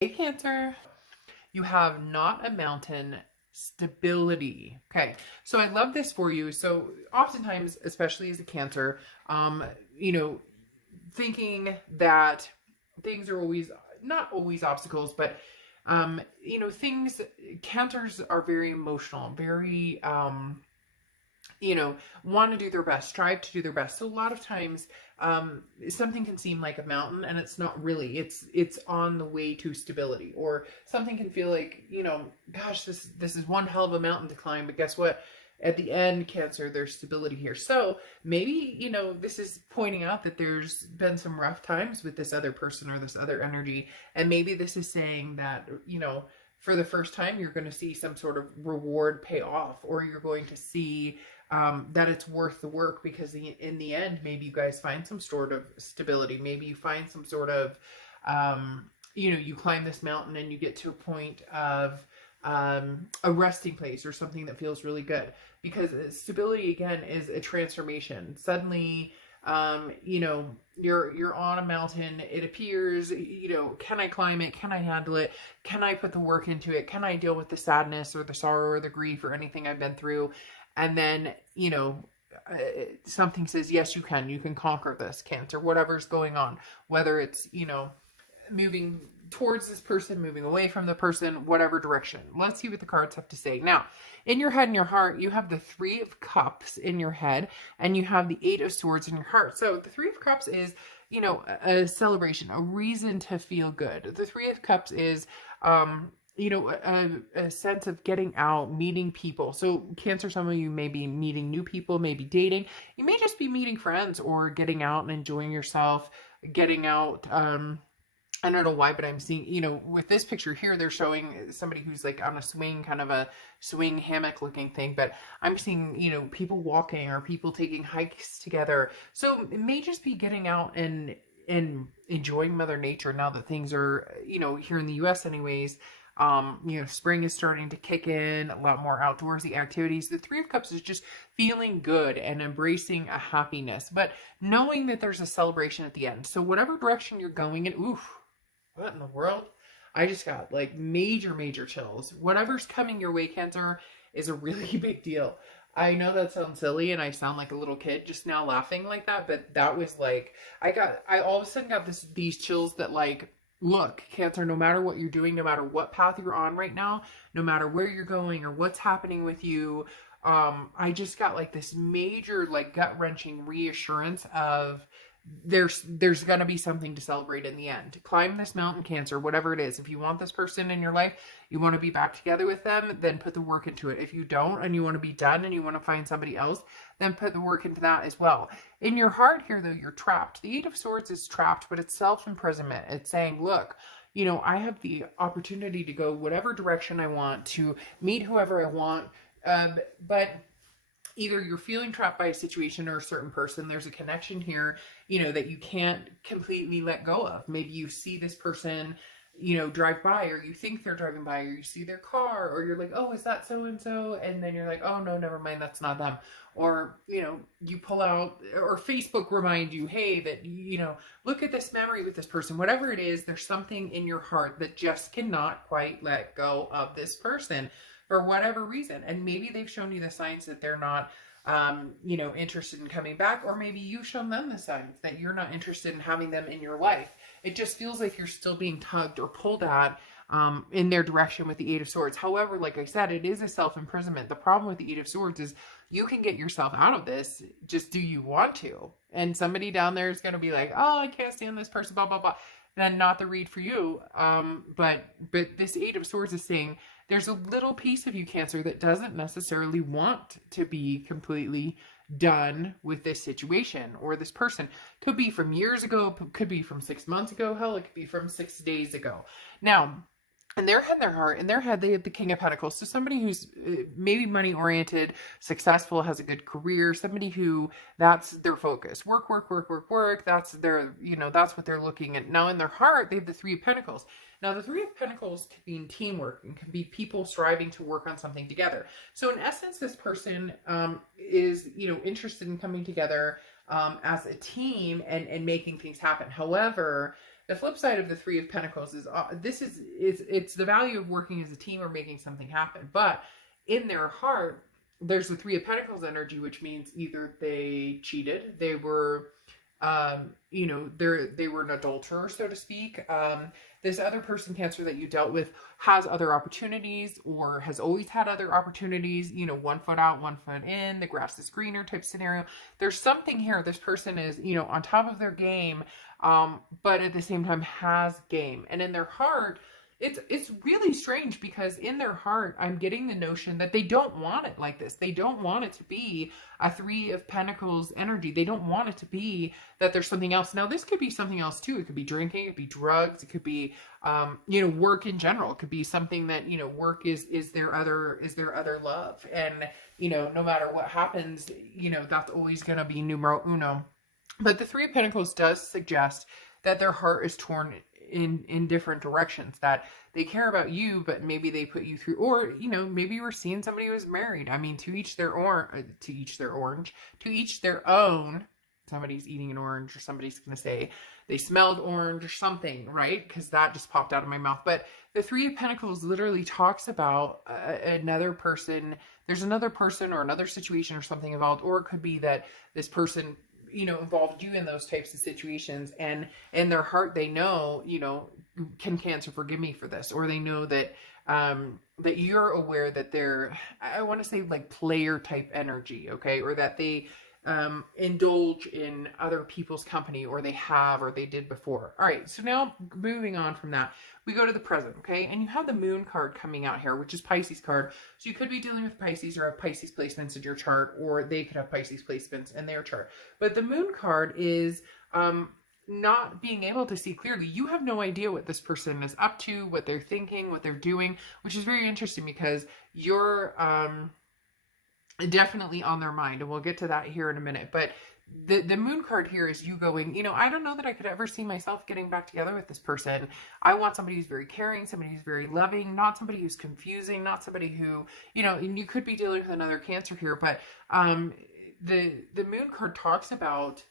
Hey Cancer, you have not a mountain, stability. Okay, so I love this for you. So oftentimes, especially as a Cancer, um, you know, thinking that things are always not always obstacles, but things Cancers are very emotional, very want to do their best, strive to do their best. So a lot of times, something can seem like a mountain and it's not really. It's on the way to stability, or something can feel like, gosh, this is one hell of a mountain to climb, but guess what? At the end, Cancer, there's stability here. So maybe, this is pointing out that there's been some rough times with this other person or this other energy. And maybe this is saying that, for the first time, you're going to see some sort of reward pay off, or you're going to see that it's worth the work, because in the end, maybe you guys find some sort of stability. Maybe you find some sort of, you climb this mountain and you get to a point of a resting place or something that feels really good, because stability again is a transformation. Suddenly, you're on a mountain. It appears, can I climb it? Can I handle it? Can I put the work into it? Can I deal with the sadness or the sorrow or the grief or anything I've been through? And then, something says, yes, you can. You can conquer this, Cancer, whatever's going on, whether it's, moving towards this person, moving away from the person, whatever direction. Let's see what the cards have to say. Now, in your head and your heart, you have the Three of Cups in your head, and you have the Eight of Swords in your heart. So the Three of Cups is, a celebration, a reason to feel good. The Three of Cups is, a sense of getting out, meeting people. So Cancer, some of you may be meeting new people, maybe dating. You may just be meeting friends or getting out and enjoying yourself, getting out. I don't know why, but I'm seeing, with this picture here, they're showing somebody who's like on a swing, kind of a swing hammock looking thing. But I'm seeing, people walking or people taking hikes together. So it may just be getting out and enjoying Mother Nature now that things are, here in the US anyways. Spring is starting to kick in, a lot more outdoorsy activities. The Three of Cups is just feeling good and embracing a happiness, but knowing that there's a celebration at the end. So whatever direction you're going in, oof, what in the world? I just got like major, major chills. Whatever's coming your way, Cancer, is a really big deal. I know that sounds silly and I sound like a little kid just now laughing like that, but that was like, I all of a sudden got these chills that like, look, Cancer, no matter what you're doing, no matter what path you're on right now, no matter where you're going or what's happening with you, I just got like this major, like gut-wrenching reassurance of there's gonna be something to celebrate in the end. Climb this mountain, Cancer, whatever it is. If you want this person in your life, you want to be back together with them, then put the work into it. If you don't and you want to be done and you want to find somebody else, then put the work into that as well. In your heart here, though, you're trapped. The Eight of Swords is trapped, but it's self-imprisonment. It's saying, look, I have the opportunity to go whatever direction I want, to meet whoever I want, but either you're feeling trapped by a situation or a certain person. There's a connection here, that you can't completely let go of. Maybe you see this person, drive by, or you think they're driving by, or you see their car, or you're like, oh, is that so-and-so? And then you're like, oh, no, never mind, that's not them. Or, you pull out, or Facebook remind you, hey, that, look at this memory with this person. Whatever it is, there's something in your heart that just cannot quite let go of this person for whatever reason. And maybe they've shown you the signs that they're not, interested in coming back, or maybe you've shown them the signs that you're not interested in having them in your life. It just feels like you're still being tugged or pulled at in their direction with the Eight of Swords. However, like I said, it is a self-imprisonment. The problem with the Eight of Swords is you can get yourself out of this. Just do you want to? And somebody down there is going to be like, oh, I can't stand this person, blah, blah, blah. Then not the read for you. But this Eight of Swords is saying there's a little piece of you, Cancer, that doesn't necessarily want to be completely done with this situation or this person. Could be from years ago, could be from 6 months ago, hell, it could be from 6 days ago. Now, in their head, their heart, in their head, they have the King of Pentacles. So somebody who's maybe money-oriented, successful, has a good career, somebody who that's their focus. Work, work, work, work, work. That's their, that's what they're looking at. Now, in their heart, they have the Three of Pentacles. Now, the Three of Pentacles can be in teamwork and can be people striving to work on something together. So, in essence, this person is, interested in coming together as a team and making things happen. However, The flip side of the Three of Pentacles is it's the value of working as a team or making something happen. But in their heart, there's the Three of Pentacles energy, which means either they cheated, they were they were an adulterer, so to speak. This other person, Cancer, that you dealt with has other opportunities or has always had other opportunities, 1 foot out, 1 foot in, the grass is greener type scenario. There's something here. This person is, on top of their game, but at the same time has game. And in their heart, it's really strange, because in their heart, I'm getting the notion that they don't want it like this. They don't want it to be a Three of Pentacles energy. They don't want it to be that there's something else. Now, this could be something else too. It could be drinking, it could be drugs, it could be, work in general. It could be something that, work is their other love. And, no matter what happens, that's always going to be numero uno. But the Three of Pentacles does suggest that their heart is torn in different directions, that they care about you, but maybe they put you through, or maybe you were seeing somebody who was married. I mean, to each their own. Somebody's eating an orange, or somebody's gonna say they smelled orange or something, right? Because that just popped out of my mouth. But the Three of Pentacles literally talks about another person. There's another person or another situation or something involved, or it could be that this person involved you in those types of situations, and in their heart they know, can Cancer forgive me for this? Or they know that that you're aware that they're, I want to say, like player type energy, okay? Or that they indulge in other people's company, or they did before. All right, so now moving on from that, we go to the present, okay? And you have the Moon card coming out here, which is Pisces card. So you could be dealing with Pisces or have Pisces placements in your chart, or they could have Pisces placements in their chart. But the Moon card is not being able to see clearly. You have no idea what this person is up to, what they're thinking, what they're doing, which is very interesting, because you're definitely on their mind, and we'll get to that here in a minute. But the Moon card here is you going, I don't know that I could ever see myself getting back together with this person. I want somebody who's very caring, somebody who's very loving, not somebody who's confusing, not somebody who, and you could be dealing with another Cancer here, but the Moon card talks about,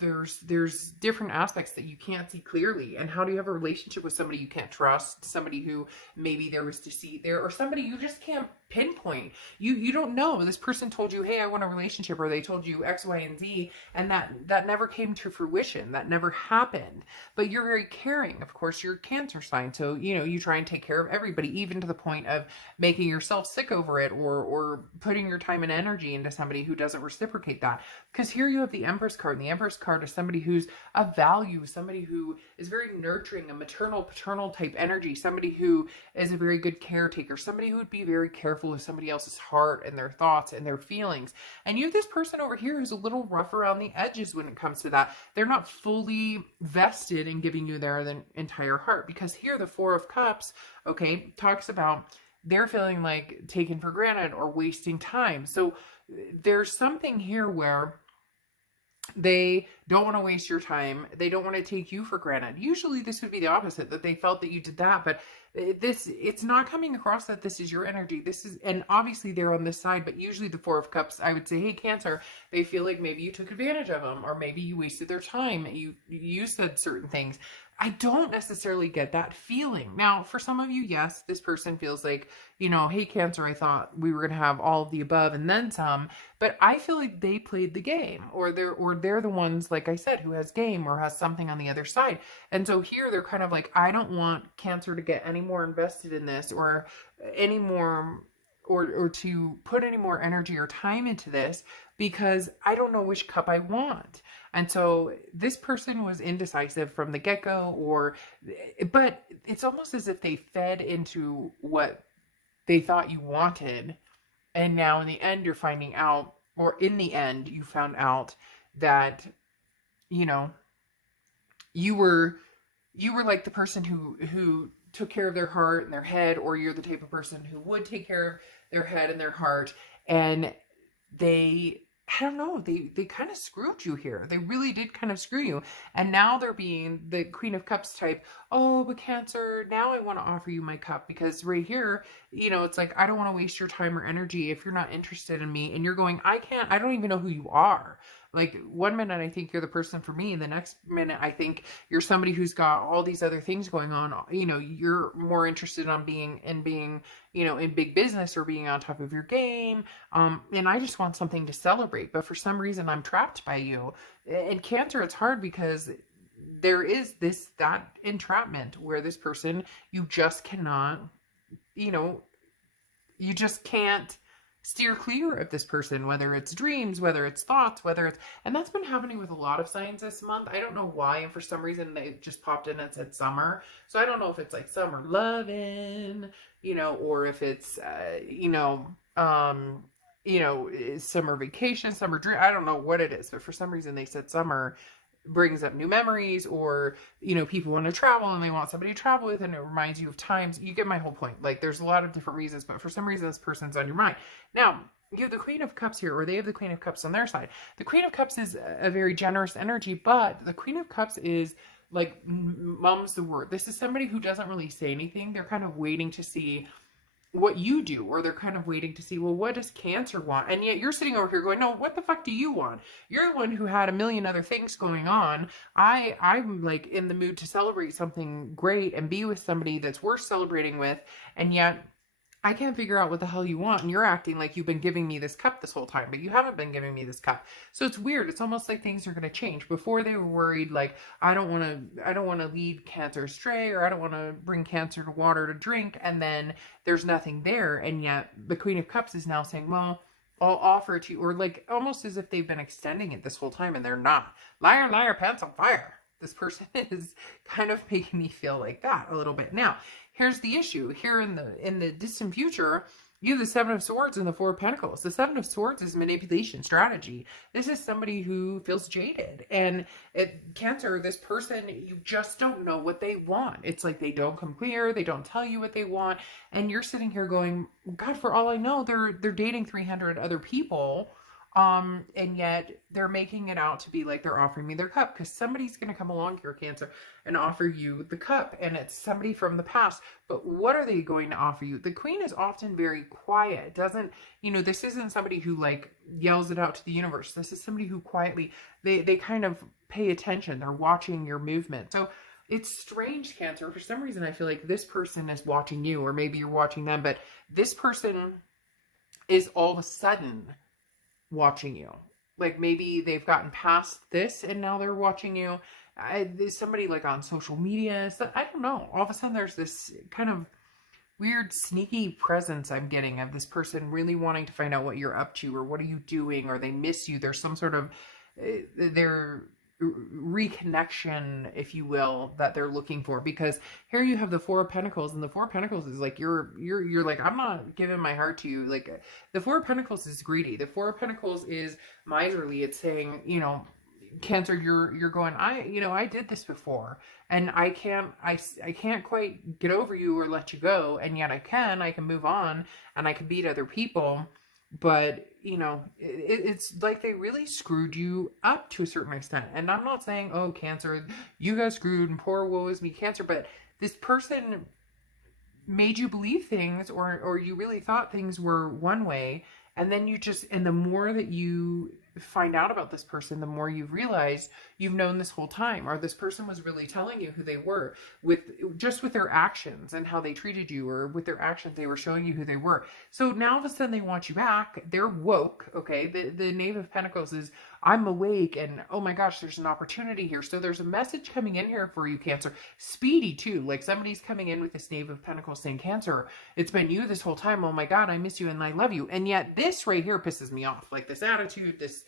there's different aspects that you can't see clearly. And how do you have a relationship with somebody you can't trust, somebody who maybe there was deceit there, or somebody you just can't pinpoint? You don't know. This person told you, hey, I want a relationship, or they told you X, Y, and Z, and that never came to fruition. That never happened. But you're very caring. Of course, you're a Cancer sign, so you try and take care of everybody, even to the point of making yourself sick over it, or putting your time and energy into somebody who doesn't reciprocate that. Because here you have the Empress card, and the Empress card is somebody who's of value, somebody who is very nurturing, a maternal, paternal type energy, somebody who is a very good caretaker, somebody who would be very careful with somebody else's heart and their thoughts and their feelings. And you have this person over here who's a little rough around the edges when it comes to that. They're not fully vested in giving you their entire heart, because here the Four of Cups, okay, talks about they're feeling like taken for granted or wasting time. So there's something here where they don't want to waste your time. They don't want to take you for granted. Usually this would be the opposite, that they felt that you did that, but it's not coming across that this is your energy. And obviously they're on this side, but usually the Four of Cups, I would say, hey, Cancer, they feel like maybe you took advantage of them, or maybe you wasted their time. You said certain things. I don't necessarily get that feeling. Now, for some of you, yes, this person feels like, hey, Cancer, I thought we were going to have all of the above and then some, but I feel like they played the game, or they're the ones, like I said, who has game or has something on the other side. And so here they're kind of like, I don't want Cancer to get any more invested in this, or any more, or to put any more energy or time into this, because I don't know which cup I want. And so this person was indecisive from the get-go, but it's almost as if they fed into what they thought you wanted. And now in the end, you're finding out, or in the end, you found out that, you were like the person who took care of their heart and their head, or you're the type of person who would take care of their head and their heart. And I don't know, they kind of screwed you here. They really did kind of screw you. And now they're being the Queen of Cups type. Oh, but Cancer, now I want to offer you my cup, because right here, it's like, I don't want to waste your time or energy if you're not interested in me. And you're going, I don't even know who you are. Like, one minute I think you're the person for me, and the next minute I think you're somebody who's got all these other things going on. You know, you're more interested on being you know, in big business or being on top of your game. And I just want something to celebrate, but for some reason I'm trapped by you. And Cancer, it's hard because there is that entrapment where this person, you just cannot, you know, you just can't steer clear of this person, whether it's dreams, whether it's thoughts, whether it's, and that's been happening with a lot of signs this month. I don't know why, and for some reason they just popped in and said summer. So I don't know if it's like summer loving, you know, or if it's, summer vacation, summer dream. I don't know what it is, but for some reason they said summer brings up new memories, or, you know, people want to travel and they want somebody to travel with, and it reminds you of times. You get my whole point. Like, there's a lot of different reasons, but for some reason this person's on your mind. Now, you have the Queen of Cups here, or they have the Queen of Cups on their side. The Queen of Cups is a very generous energy, but the Queen of Cups is like, mum's the word. This is somebody who doesn't really say anything. They're kind of waiting to see what you do, or they're kind of waiting to see, well, what does Cancer want? And yet you're sitting over here going, no, what the fuck do you want? You're the one who had a million other things going on. I'm like in the mood to celebrate something great and be with somebody that's worth celebrating with, and yet I can't figure out what the hell you want, and you're acting like you've been giving me this cup this whole time, but you haven't been giving me this cup. So it's weird. It's almost like things are going to change. Before, they were worried, like, I don't want to lead Cancer astray, or I don't want to bring Cancer to water to drink, and then there's nothing there. And yet the Queen of Cups is now saying, well, I'll offer it to you, or like almost as if they've been extending it this whole time, and they're not. Liar, liar, pants on fire. This person is kind of making me feel like that a little bit. Now, here's the issue. Here in the distant future, you have the Seven of Swords and the Four of Pentacles. The Seven of Swords is manipulation strategy. This is somebody who feels jaded. And Cancer, this person, you just don't know what they want. It's like they don't come clear. They don't tell you what they want. And you're sitting here going, God, for all I know, they're dating 300 other people. And yet they're making it out to be like they're offering me their cup, because somebody's going to come along here, Cancer, and offer you the cup, and it's somebody from the past. But what are they going to offer you? The Queen is often very quiet. Doesn't, you know, this isn't somebody who like yells it out to the universe. This is somebody who quietly, they kind of pay attention. They're watching your movement. So it's strange, Cancer. For some reason, I feel like this person is watching you, or maybe you're watching them, but this person is all of a sudden watching you. Like, maybe they've gotten past this and now they're watching you. There's somebody like on social media. So I don't know. All of a sudden there's this kind of weird sneaky presence I'm getting of this person really wanting to find out what you're up to, or what are you doing, or they miss you. There's some sort of their reconnection, if you will, that they're looking for. Because here you have the Four of Pentacles, and the Four of Pentacles is like, you're like, I'm not giving my heart to you. Like, the Four of Pentacles is greedy. The Four of Pentacles is miserly. It's saying, you know, Cancer, you're going, I did this before, and I can't quite get over you or let you go, and yet I can move on, and I can beat other people. But, you know, it's like they really screwed you up to a certain extent. And I'm not saying, oh, Cancer, you got screwed and poor woe is me, Cancer. But this person made you believe things, or you really thought things were one way. And then and the more that you find out about this person, the more you realize you've known this whole time, or this person was really telling you who they were with their actions and how they treated you, or with their actions, they were showing you who they were. So now all of a sudden they want you back. They're woke. Okay. The Knave of Pentacles is, I'm awake, and oh my gosh, there's an opportunity here. So there's a message coming in here for you, Cancer. Speedy too. Like, somebody's coming in with this Knave of Pentacles saying, Cancer, it's been you this whole time. Oh my God, I miss you and I love you. And yet this right here pisses me off. Like, this attitude, this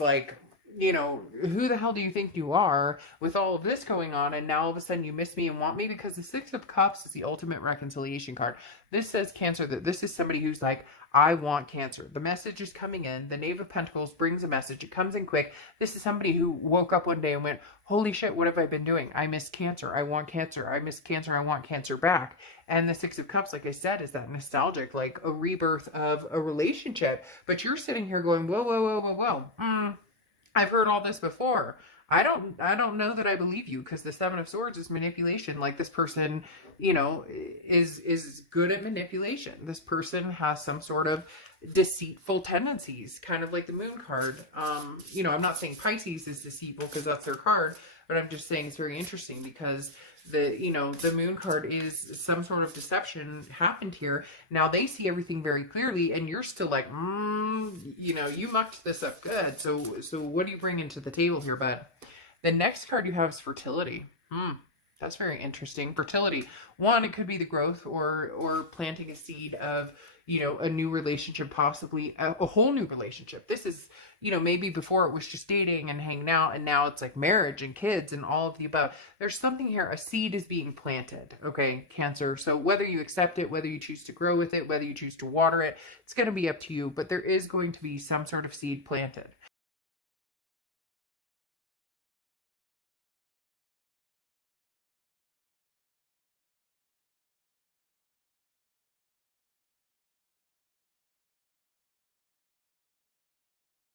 like, you know, who the hell do you think you are with all of this going on? And now all of a sudden you miss me and want me, because the Six of Cups is the ultimate reconciliation card. This says, Cancer, that this is somebody who's like, I want Cancer. The message is coming in. The Knave of Pentacles brings a message. It comes in quick. This is somebody who woke up one day and went, holy shit, what have I been doing? I miss Cancer. I want Cancer. I miss Cancer. I want Cancer back. And the Six of Cups, like I said, is that nostalgic, like a rebirth of a relationship. But you're sitting here going, whoa, whoa, whoa, whoa, whoa. I've heard all this before. I don't know that I believe you, because the Seven of Swords is manipulation. Like, this person, is good at manipulation. This person has some sort of deceitful tendencies, kind of like the Moon card. I'm not saying Pisces is deceitful because that's their card, but I'm just saying it's very interesting because the Moon card is some sort of deception happened here. Now they see everything very clearly, and you're still like, you mucked this up good. So what do you bring into the table here, bud? The next card you have is fertility. That's very interesting. Fertility. One, it could be the growth or planting a seed of, a new relationship, possibly a whole new relationship. This is, maybe before it was just dating and hanging out, and now it's like marriage and kids and all of the above. There's something here. A seed is being planted. Okay, Cancer. So whether you accept it, whether you choose to grow with it, whether you choose to water it, it's going to be up to you. But there is going to be some sort of seed planted.